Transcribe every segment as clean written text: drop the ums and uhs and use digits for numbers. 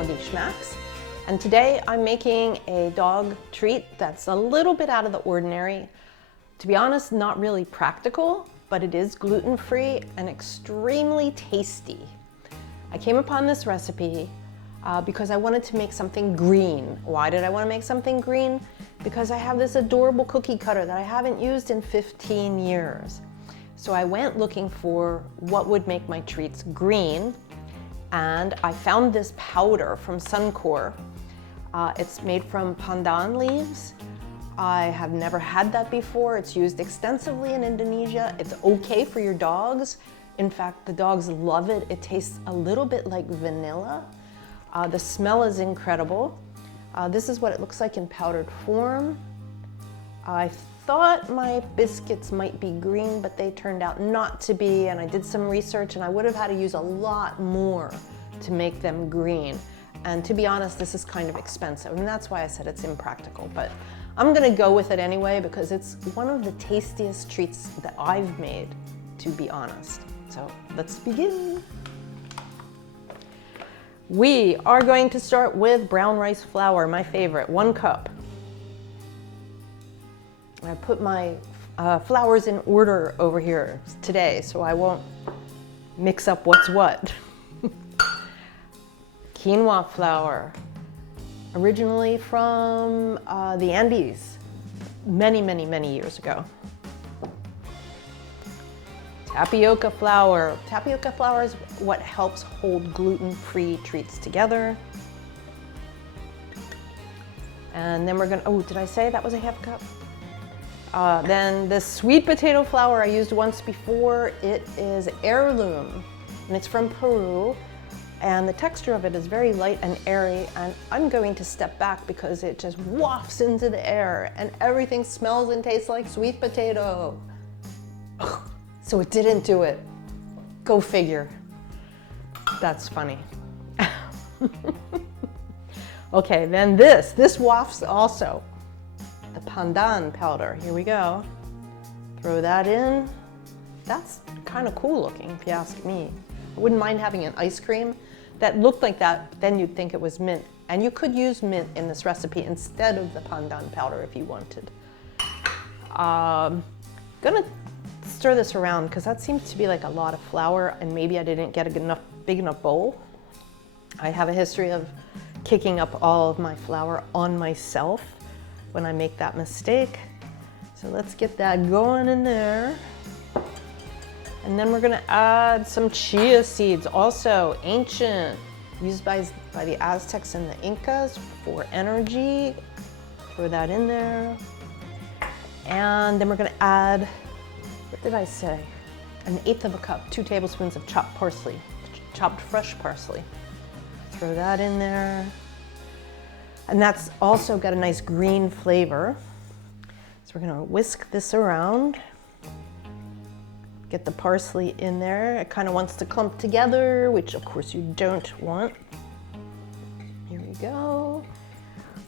Doggy Schmacks. And today I'm making a dog treat that's a little bit out of the ordinary. To be honest, not really practical, but it is gluten-free and extremely tasty. I came upon this recipe because I wanted to make something green. Why did I want to make something green? Because I have this adorable cookie cutter that I haven't used in 15 years. So I went looking for what would make my treats green, and I found this powder from Suncore. It's made from pandan leaves. I have never had that before. It's used extensively in Indonesia. It's okay for your dogs. In fact, the dogs love it. It tastes a little bit like vanilla. The smell is incredible. This is what it looks like in powdered form. I thought my biscuits might be green, but they turned out not to be, and I did some research and I would have had to use a lot more to make them green. And to be honest, this is kind of expensive, and that's why I said it's impractical, but I'm gonna go with it anyway because it's one of the tastiest treats that I've made, to be honest. So let's begin. We are going to start with brown rice flour, my favorite, 1 cup. I put my flours in order over here today, so I won't mix up what's what. Quinoa flour, originally from the Andes, many years ago. Tapioca flour. Tapioca flour is what helps hold gluten-free treats together. And then we're gonna, oh, did I say that was a 1/2 cup? Then the sweet potato flour I used once before. It is heirloom, and it's from Peru. And the texture of it is very light and airy, and I'm going to step back because it just wafts into the air and everything smells and tastes like sweet potato. So it didn't do it. Go figure. That's funny. Okay, then this wafts also. The pandan powder, here we go. Throw that in. That's kind of cool looking, if you ask me. I wouldn't mind having an ice cream that looked like that, then you'd think it was mint. And you could use mint in this recipe instead of the pandan powder if you wanted. Gonna stir this around because that seems to be like a lot of flour, and maybe I didn't get a big enough bowl. I have a history of kicking up all of my flour on myself when I make that mistake. So let's get that going in there. And then we're gonna add some chia seeds, also ancient, used by the Aztecs and the Incas for energy. Throw that in there. And then we're gonna add, what did I say? 1/8 cup, 2 tablespoons of chopped parsley, chopped fresh parsley. Throw that in there. And that's also got a nice green flavor. So we're gonna whisk this around. Get the parsley in there. It kind of wants to clump together, which of course you don't want. Here we go.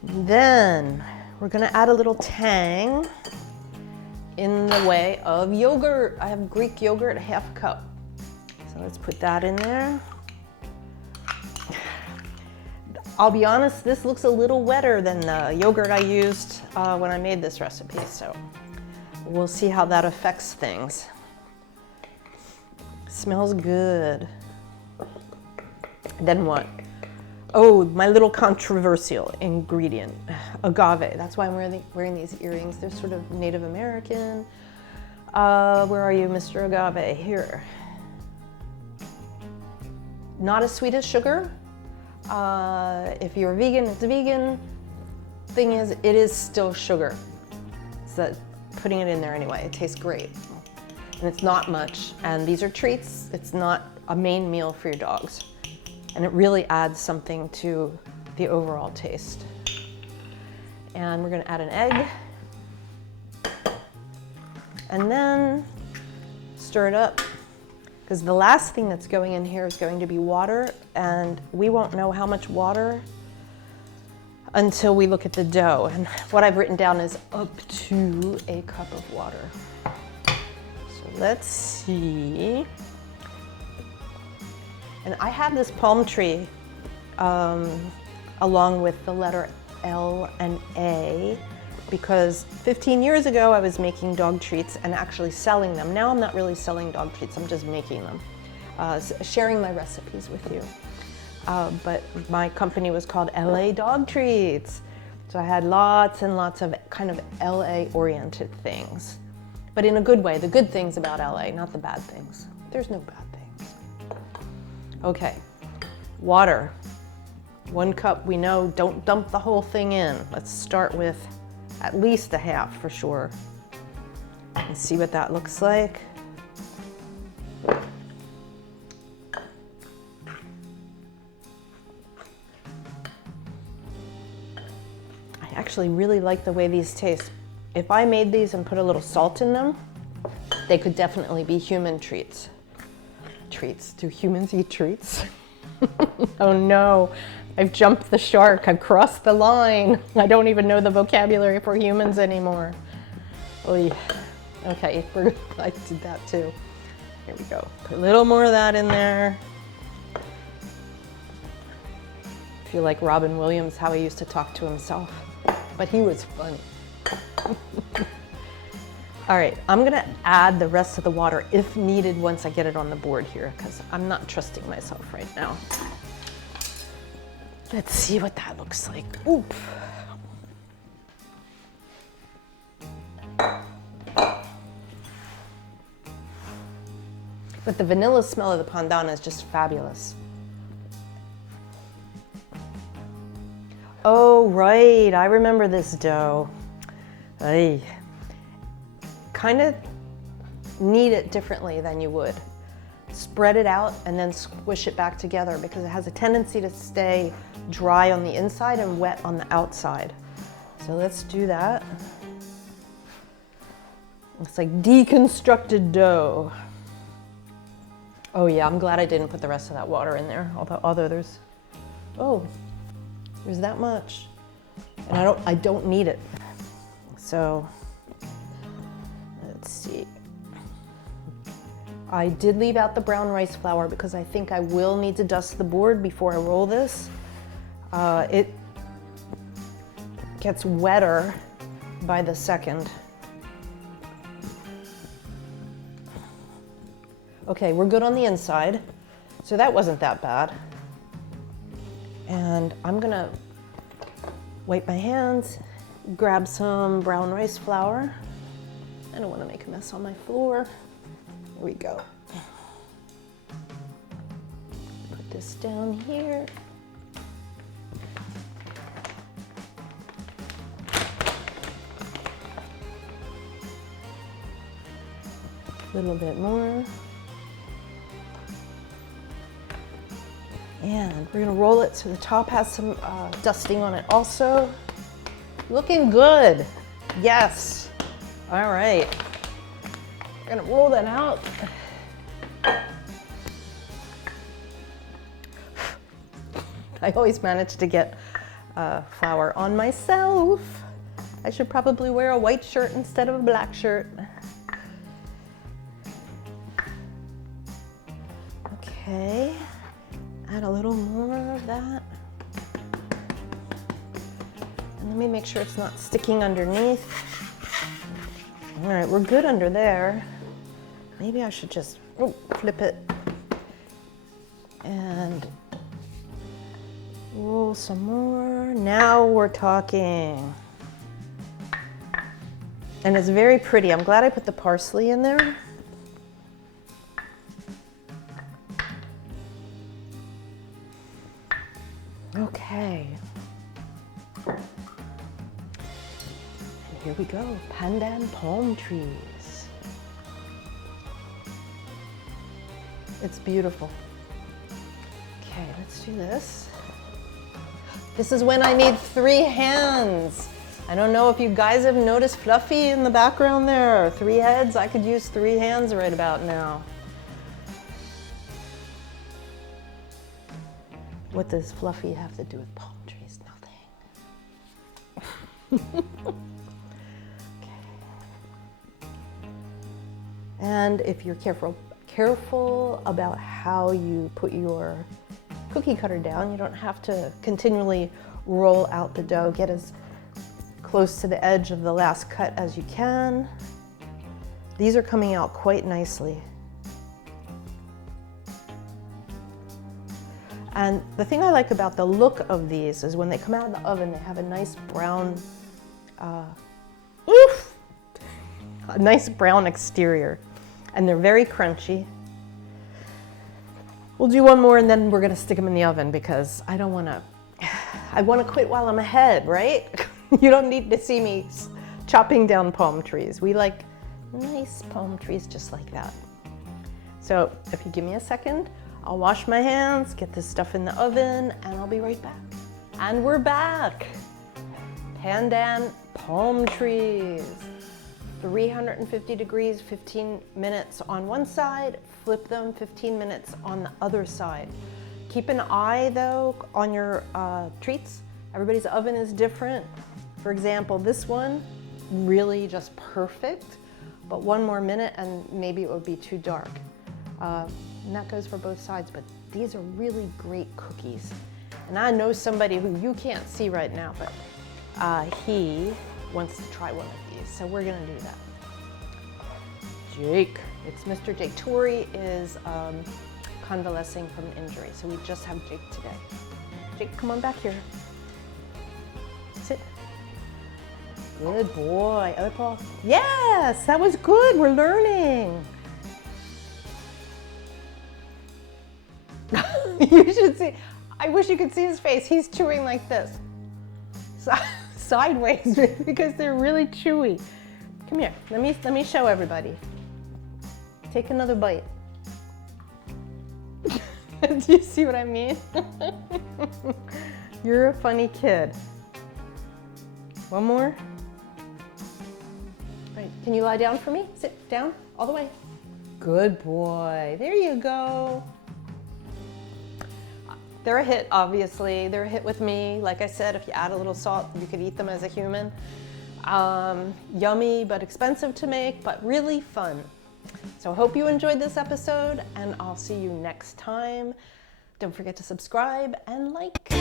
Then we're gonna add a little tang in the way of yogurt. I have Greek yogurt, 1/2 cup. So let's put that in there. I'll be honest, this looks a little wetter than the yogurt I used when I made this recipe, so we'll see how that affects things. Smells good. Then what? Oh, my little controversial ingredient, agave. That's why I'm wearing these earrings. They're sort of Native American. Where are you, Mr. Agave? Here. Not as sweet as sugar. If you're vegan, it's vegan. Thing is, it is still sugar. So putting it in there anyway, it tastes great. And it's not much, and these are treats. It's not a main meal for your dogs. And it really adds something to the overall taste. And we're gonna add an egg. And then stir it up, because the last thing that's going in here is going to be water, and we won't know how much water until we look at the dough. And what I've written down is up to 1 cup of water. Let's see. And I have this palm tree along with the letter L and A, because 15 years ago I was making dog treats and actually selling them. Now I'm not really selling dog treats, I'm just making them, sharing my recipes with you. But my company was called LA Dog Treats. So I had lots and lots of kind of LA oriented things, but in a good way, the good things about LA, not the bad things. There's no bad things. Okay, water. 1 cup, we know, don't dump the whole thing in. Let's start with at least a half for sure. And see what that looks like. I actually really like the way these taste. If I made these and put a little salt in them, they could definitely be human treats. Treats? Do humans eat treats? Oh no, I've jumped the shark. I've crossed the line. I don't even know the vocabulary for humans anymore. Oy. Okay, I did that too. Here we go. Put a little more of that in there. I feel like Robin Williams, how he used to talk to himself, but he was funny. All right, I'm gonna add the rest of the water if needed once I get it on the board here, because I'm not trusting myself right now. Let's see what that looks like. Oop. But the vanilla smell of the pandan is just fabulous. Oh, right, I remember this dough. Ay. Kind of knead it differently than you would. Spread it out and then squish it back together because it has a tendency to stay dry on the inside and wet on the outside. So let's do that. It's like deconstructed dough. Oh yeah, I'm glad I didn't put the rest of that water in there. Although there's that much. And I don't need it. So let's see. I did leave out the brown rice flour because I think I will need to dust the board before I roll this. It gets wetter by the second. Okay, we're good on the inside, so that wasn't that bad. And I'm gonna wipe my hands, grab some brown rice flour. I don't want to make a mess on my floor. Here we go. Put this down here. A little bit more. And we're gonna roll it so the top has some dusting on it also. Looking good. Yes. All right. We're gonna roll that out. I always manage to get flour on myself. I should probably wear a white shirt instead of a black shirt. Okay, add a little more of that. And let me make sure it's not sticking underneath. All right, we're good under there. Maybe I should just flip it and roll some more. Now we're talking. And it's very pretty. I'm glad I put the parsley in there. Okay. And here we go, Pandan palm trees. It's beautiful. Okay, let's do this. This is when I need 3 hands. I don't know if you guys have noticed Fluffy in the background there. 3 heads, I could use 3 hands right about now. What does Fluffy have to do with palm trees? Nothing. Okay. And if you're careful about how you put your cookie cutter down. You don't have to continually roll out the dough. Get as close to the edge of the last cut as you can. These are coming out quite nicely. And the thing I like about the look of these is when they come out of the oven, they have a nice brown, a nice brown exterior. And they're very crunchy. We'll do one more and then we're gonna stick them in the oven because I wanna quit while I'm ahead, right? You don't need to see me chopping down palm trees. We like nice palm trees just like that. So if you give me a second, I'll wash my hands, get this stuff in the oven, and I'll be right back. And we're back. Pandan palm trees. 350 degrees, 15 minutes on one side, flip them 15 minutes on the other side. Keep an eye though on your treats. Everybody's oven is different. For example, this one, really just perfect, but one more minute and maybe it would be too dark. And that goes for both sides, but these are really great cookies. And I know somebody who you can't see right now, but he wants to try one of these, so we're gonna do that. Jake, it's Mr. Jake. Tori is convalescing from an injury, so we just have Jake today. Jake, come on back here. Sit. Good boy. Other paw. Yes, that was good. We're learning. You should see. I wish you could see his face. He's chewing like this. Sideways because they're really chewy. Come here. Let me show everybody. Take another bite. Do you see what I mean? You're a funny kid. One more. All right, can you lie down for me? Sit down all the way. Good boy. There you go. They're a hit, obviously. They're a hit with me. Like I said, if you add a little salt, you could eat them as a human. Yummy, but expensive to make, but really fun. So I hope you enjoyed this episode, and I'll see you next time. Don't forget to subscribe and like.